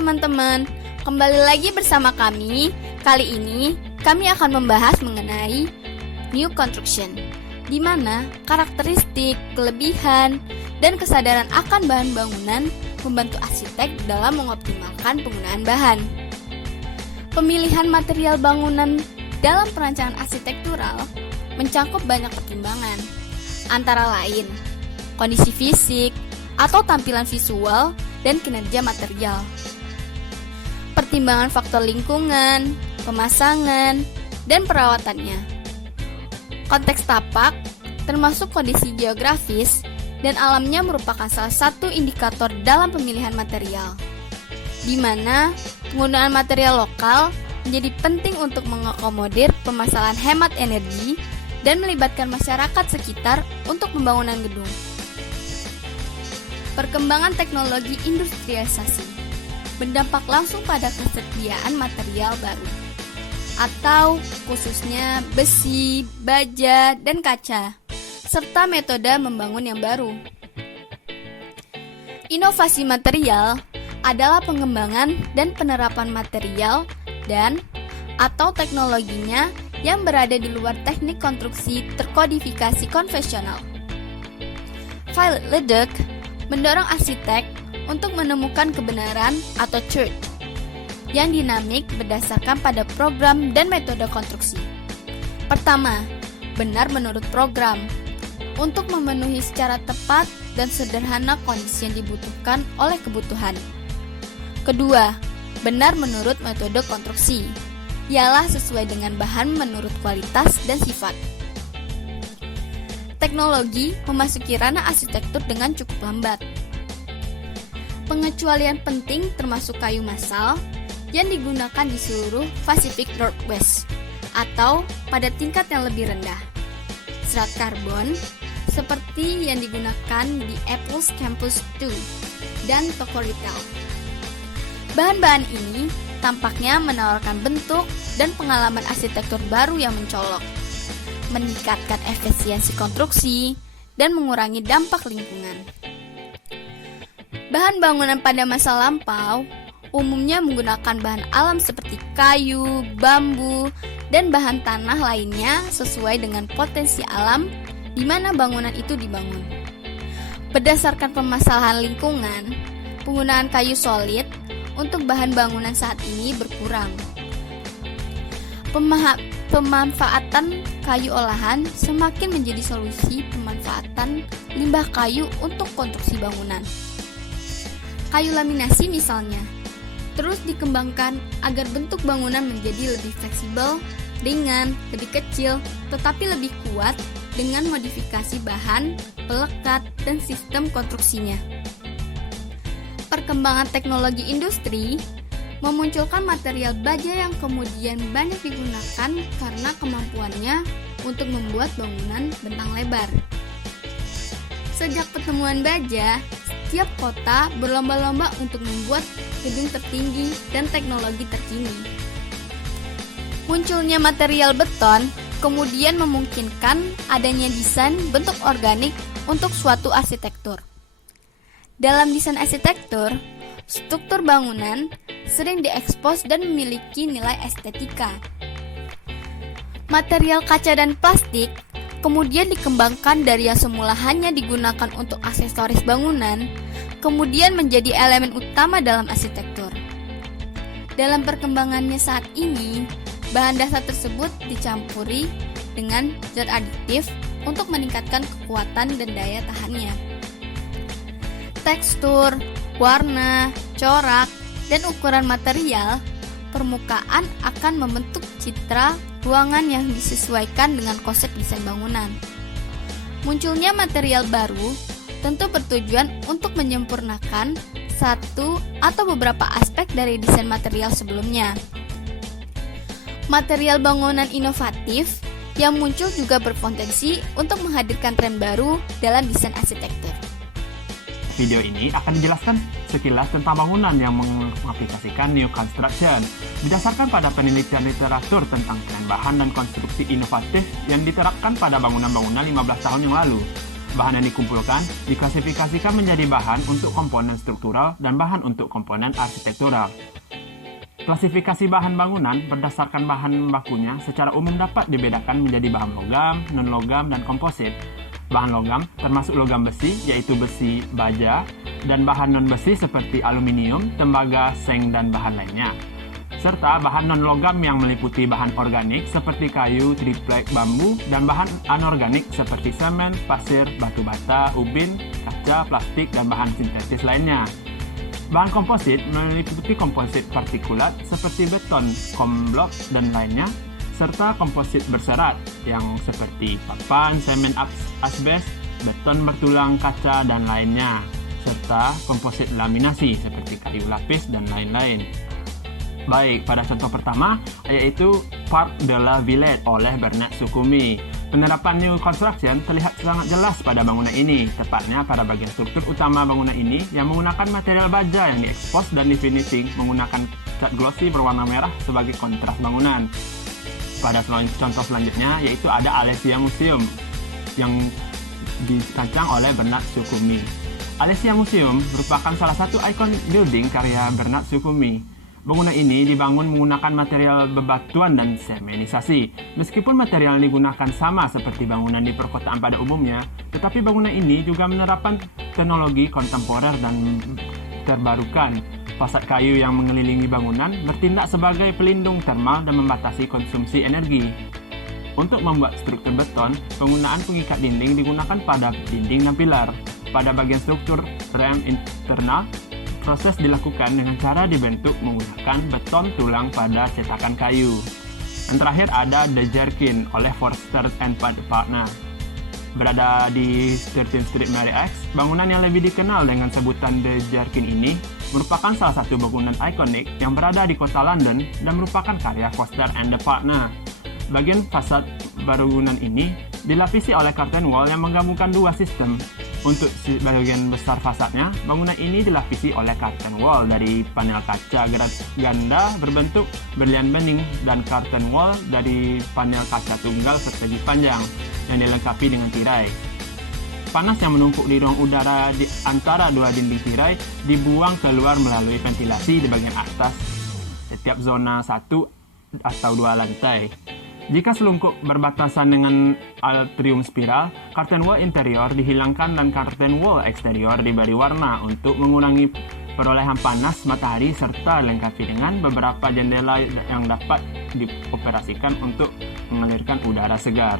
teman-teman, kembali lagi bersama kami. Kali ini kami akan membahas mengenai new construction, di mana karakteristik, kelebihan, dan kesadaran akan bahan bangunan membantu arsitek dalam mengoptimalkan penggunaan bahan. Pemilihan material bangunan dalam perancangan arsitektural mencakup banyak pertimbangan, antara lain kondisi fisik atau tampilan visual dan kinerja material, pertimbangan faktor lingkungan, pemasangan, dan perawatannya. Konteks tapak, termasuk kondisi geografis dan alamnya, merupakan salah satu indikator dalam pemilihan material, di mana penggunaan material lokal menjadi penting untuk mengakomodir permasalahan hemat energi dan melibatkan masyarakat sekitar untuk pembangunan gedung. Perkembangan teknologi industrialisasi berdampak langsung pada kesediaan material baru, atau khususnya besi, baja, dan kaca, serta metode membangun yang baru. Inovasi material adalah pengembangan dan penerapan material dan atau teknologinya yang berada di luar teknik konstruksi terkodifikasi konvensional. Philip Leduc mendorong arsitek untuk menemukan kebenaran atau truth yang dinamik berdasarkan pada program dan metode konstruksi. Pertama, benar menurut program untuk memenuhi secara tepat dan sederhana kondisi yang dibutuhkan oleh kebutuhan. Kedua, benar menurut metode konstruksi, ialah sesuai dengan bahan menurut kualitas dan sifat. Teknologi memasuki ranah arsitektur dengan cukup lambat. Pengecualian penting termasuk kayu massal yang digunakan di seluruh Pacific Northwest atau pada tingkat yang lebih rendah. Serat karbon seperti yang digunakan di Apple's Campus 2 dan toko retail. Bahan-bahan ini tampaknya menawarkan bentuk dan pengalaman arsitektur baru yang mencolok, meningkatkan efisiensi konstruksi, dan mengurangi dampak lingkungan. Bahan bangunan pada masa lampau umumnya menggunakan bahan alam seperti kayu, bambu, dan bahan tanah lainnya sesuai dengan potensi alam di mana bangunan itu dibangun. Berdasarkan permasalahan lingkungan, penggunaan kayu solid untuk bahan bangunan saat ini berkurang. Pemanfaatan kayu olahan semakin menjadi solusi pemanfaatan limbah kayu untuk konstruksi bangunan. Kayu laminasi misalnya, terus dikembangkan agar bentuk bangunan menjadi lebih fleksibel, ringan, lebih kecil, tetapi lebih kuat dengan modifikasi bahan, pelekat, dan sistem konstruksinya. Perkembangan teknologi industri memunculkan material baja yang kemudian banyak digunakan karena kemampuannya untuk membuat bangunan bentang lebar. Sejak pertemuan baja, setiap kota berlomba-lomba untuk membuat gedung tertinggi dan teknologi terkini. Munculnya material beton kemudian memungkinkan adanya desain bentuk organik untuk suatu arsitektur. Dalam desain arsitektur, struktur bangunan sering diekspos dan memiliki nilai estetika. Material kaca dan plastik kemudian dikembangkan dari yang semula hanya digunakan untuk aksesoris bangunan, kemudian menjadi elemen utama dalam arsitektur. Dalam perkembangannya saat ini, bahan dasar tersebut dicampuri dengan zat adiktif untuk meningkatkan kekuatan dan daya tahannya. Tekstur, warna, corak, dan ukuran material permukaan akan membentuk citra ruangan yang disesuaikan dengan konsep desain bangunan. Munculnya material baru tentu bertujuan untuk menyempurnakan satu atau beberapa aspek dari desain material sebelumnya. Material bangunan inovatif yang muncul juga berpotensi untuk menghadirkan tren baru dalam desain arsitektur. Video ini akan dijelaskan sekilas tentang bangunan yang mengaplikasikan new construction berdasarkan pada penelitian literatur tentang tren bahan dan konstruksi inovatif yang diterapkan pada bangunan-bangunan 15 tahun yang lalu. Bahan yang dikumpulkan diklasifikasikan menjadi bahan untuk komponen struktural dan bahan untuk komponen arsitektural. Klasifikasi bahan bangunan berdasarkan bahan bakunya secara umum dapat dibedakan menjadi bahan logam, non-logam, dan komposit. Bahan logam termasuk logam besi, yaitu besi, baja, dan bahan non-besi seperti aluminium, tembaga, seng, dan bahan lainnya. Serta bahan non-logam yang meliputi bahan organik seperti kayu, triplek, bambu, dan bahan anorganik seperti semen, pasir, batu bata, ubin, kaca, plastik, dan bahan sintetis lainnya. Bahan komposit meliputi komposit partikulat seperti beton, komblok, dan lainnya, serta komposit berserat yang seperti papan, semen asbes, beton bertulang, kaca, dan lainnya, serta komposit laminasi seperti kayu lapis dan lain-lain. Baik, pada contoh pertama, yaitu Parc de la Villette oleh Bernard Sukhumi. Penerapan new construction terlihat sangat jelas pada bangunan ini, tepatnya pada bagian struktur utama bangunan ini yang menggunakan material baja yang diekspos dan di-finishing menggunakan cat glossy berwarna merah sebagai kontras bangunan. Pada contoh selanjutnya, yaitu ada Alesia Museum yang dirancang oleh Bernard Sukhumi. Alesia Museum merupakan salah satu ikon building karya Bernard Sukhumi. Bangunan ini dibangun menggunakan material bebatuan dan semenisasi. Meskipun material yang digunakan sama seperti bangunan di perkotaan pada umumnya, tetapi bangunan ini juga menerapkan teknologi kontemporer dan terbarukan. Fasad kayu yang mengelilingi bangunan bertindak sebagai pelindung termal dan membatasi konsumsi energi. Untuk membuat struktur beton, penggunaan pengikat dinding digunakan pada dinding dan pilar. Pada bagian struktur rem internal, proses dilakukan dengan cara dibentuk menggunakan beton tulang pada cetakan kayu. Dan terakhir ada The Jerkin oleh Forster and Partner. Berada di 13th Street Mary X, bangunan yang lebih dikenal dengan sebutan The Jerkin ini merupakan salah satu bangunan ikonik yang berada di kota London dan merupakan karya Forster and Partner. Bagian fasad bangunan ini dilapisi oleh curtain wall yang menggabungkan dua sistem. Untuk bagian besar fasadnya, bangunan ini dilapisi oleh curtain wall dari panel kaca ganda berbentuk berlian bening dan curtain wall dari panel kaca tunggal persegi panjang yang dilengkapi dengan tirai. Panas yang menumpuk di ruang udara di antara dua dinding tirai dibuang keluar melalui ventilasi di bagian atas setiap zona 1 atau 2 lantai. Jika selungkup berbatasan dengan atrium spiral, curtain wall interior dihilangkan dan curtain wall eksterior diberi warna untuk mengurangi perolehan panas matahari serta dilengkapi dengan beberapa jendela yang dapat dioperasikan untuk mengalirkan udara segar.